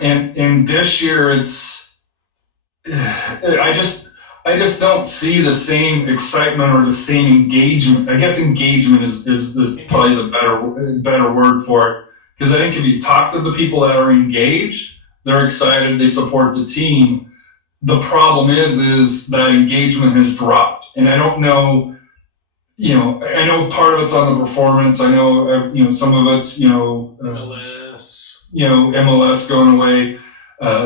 and this year I just don't see the same excitement or the same engagement. I guess engagement is probably the better word for it. Because I think if you talk to the people that are engaged, they're excited, they support the team. The problem is that engagement has dropped. And I don't know, I know part of it's on the performance. I know, some of it's, MLS going away.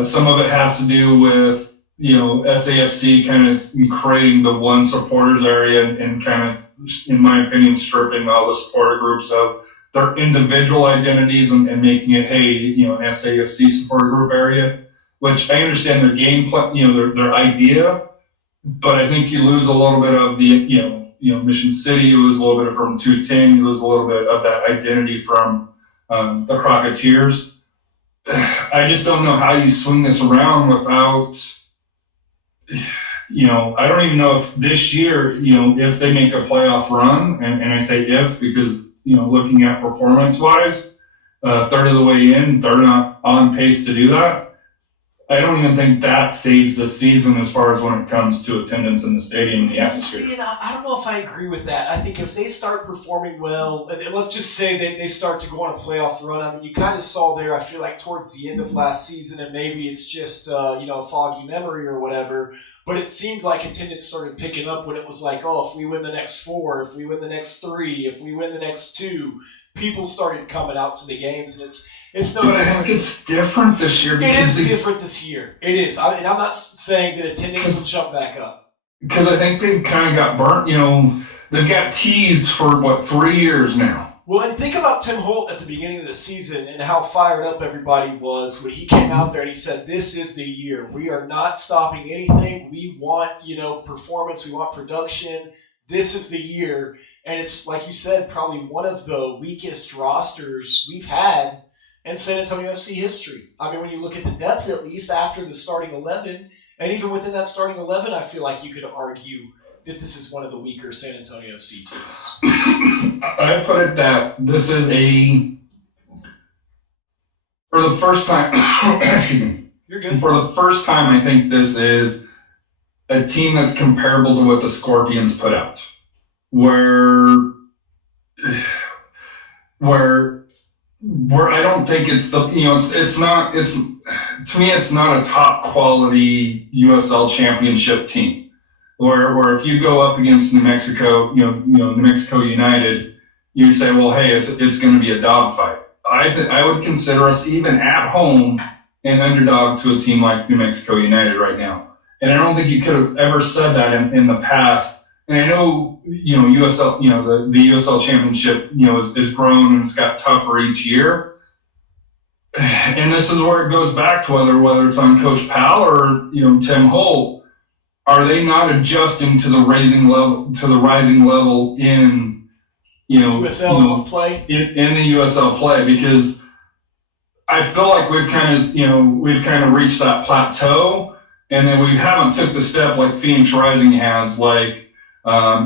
Some of it has to do with, SAFC kind of creating the one supporters area and kind of, in my opinion, stripping all the supporter groups of their individual identities and making it, hey, an SAFC supporter group area, which I understand their game plan, their idea, but I think you lose a little bit of the, Mission City, you lose a little bit from 210, you lose a little bit of that identity from the Crocketeers. I just don't know how you swing this around without, I don't even know if this year, if they make a playoff run, and I say if because, looking at performance-wise, third of the way in, they're not on pace to do that. I don't even think that saves the season as far as when it comes to attendance in the stadium and the atmosphere. See, I don't know if I agree with that. I think if they start performing well, and let's just say they start to go on a playoff run, I mean, you kind of saw there, I feel like, towards the end of last season, and maybe it's just, a foggy memory or whatever, but it seemed like attendance started picking up when it was like, oh, if we win the next 4, if we win the next 3, if we win the next 2, people started coming out to the games, and it's no. But I think it's different this year. It is different this year. It is. And I'm not saying that attendance will jump back up. Because I think they kind of got burnt. They've got teased for, 3 years now. Well, and think about Tim Holt at the beginning of the season and how fired up everybody was when he came out there and he said, this is the year. We are not stopping anything. We want, performance. We want production. This is the year. And it's, like you said, probably one of the weakest rosters we've had in San Antonio FC history. I mean, when you look at the depth, at least after the starting 11, and even within that starting 11, I feel like you could argue that this is one of the weaker San Antonio FC teams. I put it that this is for the first time, excuse me. You're good. For the first time, I think this is a team that's comparable to what the Scorpions put out, where I don't think it's the, to me, it's not a top quality USL championship team. Where if you go up against New Mexico, New Mexico United, you say, well, hey, it's going to be a dogfight. I would consider us even at home an underdog to a team like New Mexico United right now. And I don't think you could have ever said that in the past. And I know, USL, the USL championship, is grown and it's got tougher each year. And this is where it goes back to whether it's on Coach Powell or, Tim Holt. Are they not adjusting to the rising level in, USL play? In the USL play? Because I feel like we've kind of reached that plateau, and then we haven't took the step like Phoenix Rising has, like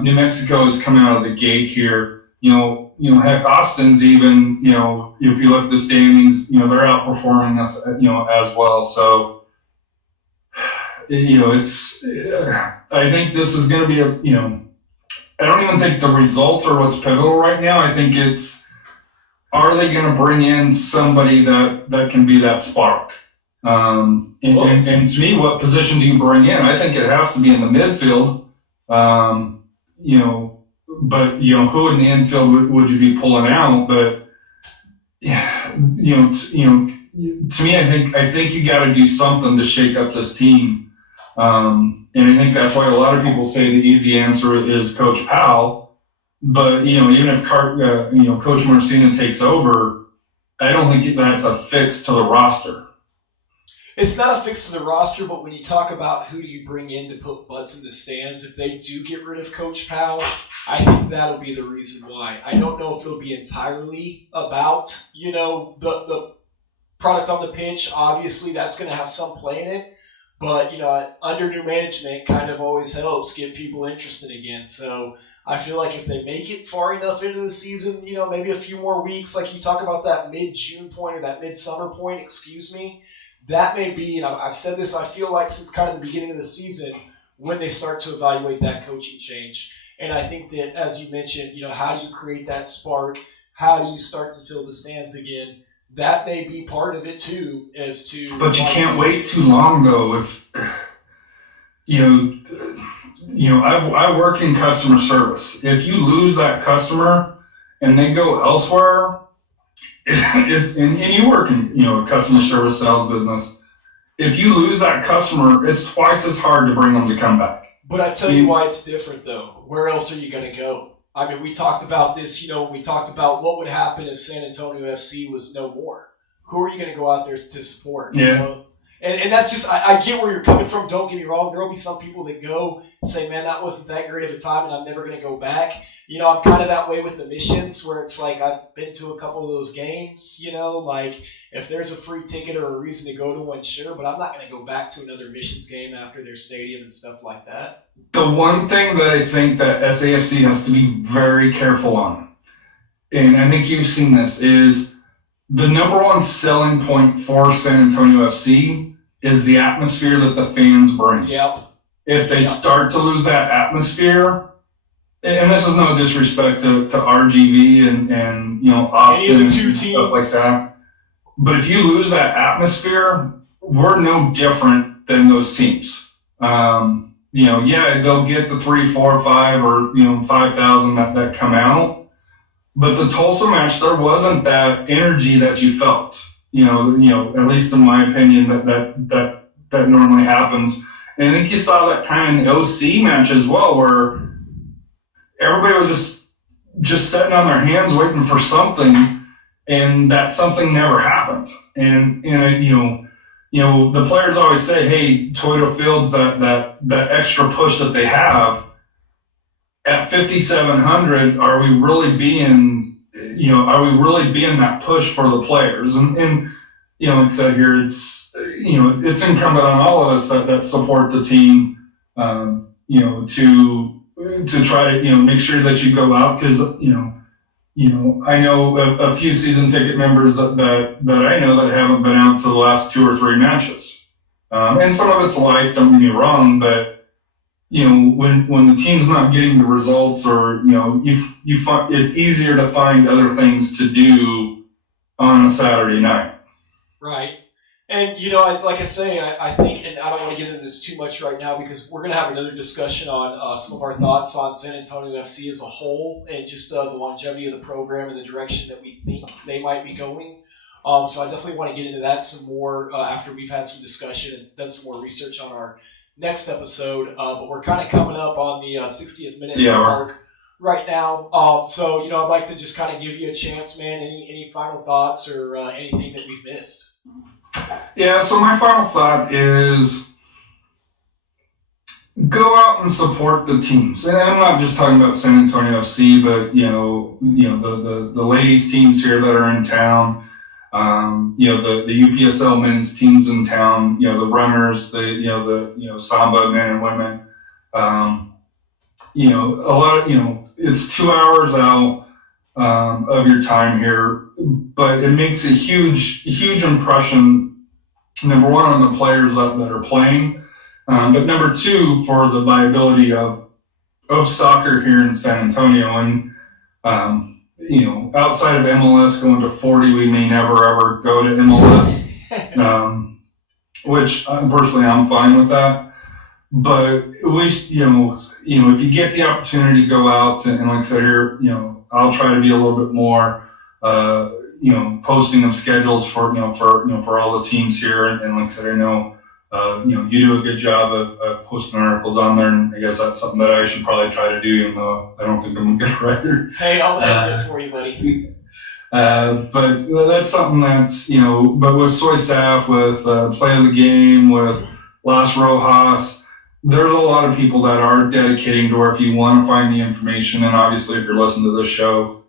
New Mexico has come out of the gate here. Heck, Austin's even, if you look at the standings, they're outperforming us, as well. So, I think this is going to be I don't even think the results are what's pivotal right now. I think are they going to bring in somebody that can be that spark? And to me, what position do you bring in? I think it has to be in the midfield. But who in the infield would you be pulling out? But to me, I think you got to do something to shake up this team. And I think that's why a lot of people say the easy answer is Coach Powell. But even if Coach Marcina takes over, I don't think that's a fix to the roster. It's not a fix to the roster, but when you talk about who do you bring in to put butts in the stands, if they do get rid of Coach Powell, I think that'll be the reason why. I don't know if it'll be entirely about, the product on the pitch. Obviously, that's going to have some play in it. But, under new management kind of always helps get people interested again. So I feel like if they make it far enough into the season, maybe a few more weeks, like you talk about that mid-June point or that mid-summer point, that may be, and I've said this, I feel like since kind of the beginning of the season, when they start to evaluate that coaching change. And I think that, as you mentioned, how do you create that spark? How do you start to fill the stands again? That may be part of it too, as to. But you can't wait too long though. If I work in customer service. If you lose that customer and they go elsewhere, and you work in a customer service sales business. If you lose that customer, it's twice as hard to bring them to come back. But I tell you why it's different though. Where else are you going to go? I mean, we talked about this, when we talked about what would happen if San Antonio FC was no more. Who are you going to go out there to support? Yeah. And that's just, I get where you're coming from. Don't get me wrong. There will be some people that go and say, man, that wasn't that great of a time and I'm never going to go back. I'm kind of that way with the missions where it's like I've been to a couple of those games, like if there's a free ticket or a reason to go to one, sure, but I'm not going to go back to another missions game after their stadium and stuff like that. The one thing that I think that SAFC has to be very careful on, and I think you've seen this, is the number one selling point for San Antonio FC is the atmosphere that the fans bring. Yep. If they start to lose that atmosphere, and this is no disrespect to RGV and Austin and stuff like that, but if you lose that atmosphere, we're no different than those teams. They'll get the 3, 4, 5, or 5,000 that come out, but the Tulsa match, there wasn't that energy that you felt. At least in my opinion, that normally happens. And I think you saw that kind of in the OC match as well, where everybody was just sitting on their hands waiting for something, and that something never happened. And the players always say, "Hey, Toyota Field's that extra push that they have at 5,700. Are we really being that push for the players?" And like I said here, it's incumbent on all of us that support the team, to try to make sure that you go out, because I know a few season ticket members that I know that haven't been out to the last 2 or 3 matches, and some of it's life. Don't get me wrong, but when the team's not getting the results, or you find it's easier to find other things to do on a Saturday night. Right. And, like I say, I think, and I don't want to get into this too much right now because we're going to have another discussion on some of our thoughts on San Antonio FC as a whole and just the longevity of the program and the direction that we think they might be going. So I definitely want to get into that some more after we've had some discussion and done some more research on our next episode. But we're kind of coming up on the 60th minute mark right now. So, I'd like to just kind of give you a chance, man. Any final thoughts or anything that we've missed? Yeah, so my final thought is go out and support the teams. And I'm not just talking about San Antonio FC, but the ladies teams here that are in town, the UPSL men's teams in town, the runners, the Samba men and women. A lot of, it's 2 hours out of your time here, but it makes a huge impression, number one, on the players that are playing, but number two, for the viability of soccer here in San Antonio. And outside of MLS going to 40, we may never ever go to MLS, which personally I'm fine with that. But we, if you get the opportunity to go out and like I said here, I'll try to be a little bit more, posting of schedules for all the teams here. And like I said, I know, you do a good job of posting articles on there. And I guess that's something that I should probably try to do, even though I don't think I'm a good writer. Hey, I'll edit it for you, buddy. But that's something that's, but with Soy Saf, with Play of the Game, with Las Rojas, there's a lot of people that are dedicating to where if you want to find the information, and obviously if you're listening to this show,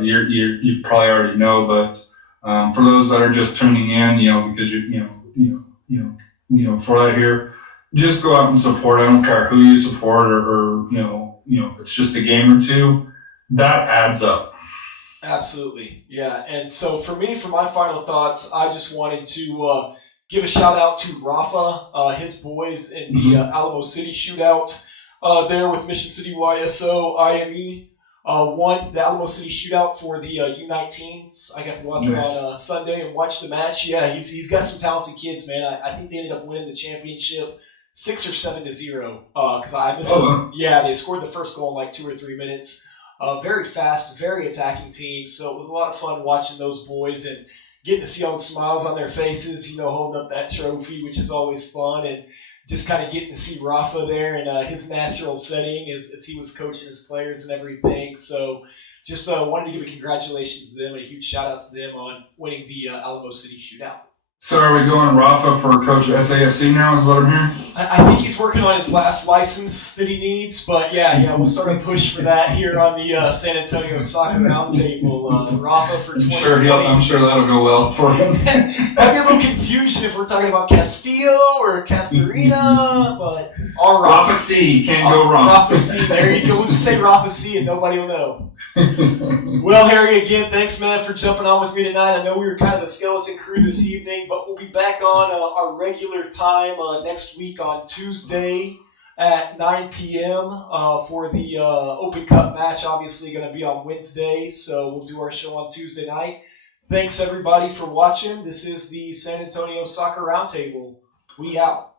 you probably already know, but for those that are just tuning in, because for that here, just go out and support. I don't care who you support or if it's just a game or two, that adds up. Absolutely. Yeah. And so for me, for my final thoughts, I just wanted to give a shout out to Rafa, his boys in the Alamo City shootout there with Mission City YSO IME. Won the Alamo City shootout for the U19s. I got to go out there on Sunday and watch the match. Yeah, he's got some talented kids, man. I think they ended up winning the championship 6 or 7-0. Because I missed it. Yeah, they scored the first goal in like 2 or 3 minutes. Very fast, very attacking team. So it was a lot of fun watching those boys and getting to see all the smiles on their faces, holding up that trophy, which is always fun, and just kind of getting to see Rafa there in his natural setting as he was coaching his players and everything. So just wanted to give a congratulations to them and a huge shout out to them on winning the Alamo City shootout. So are we going Rafa for coach SAFC now is what I'm hearing? I think he's working on his last license that he needs, but yeah, we'll start a push for that here on the San Antonio Soccer Roundtable. Rafa for 2020. I'm sure that'll go well for him. Might be a little confusion if we're talking about Castillo or Castorina, but all right. Rafa C, can't go wrong. Rafa C, there you go. We'll just say Rafa C and nobody will know. Well, Harry, again, thanks, man, for jumping on with me tonight. I know we were kind of the skeleton crew this evening, but we'll be back on our regular time next week on Tuesday at 9 p.m. For the Open Cup match. Obviously going to be on Wednesday, so we'll do our show on Tuesday night. Thanks, everybody, for watching. This is the San Antonio Soccer Roundtable. We out.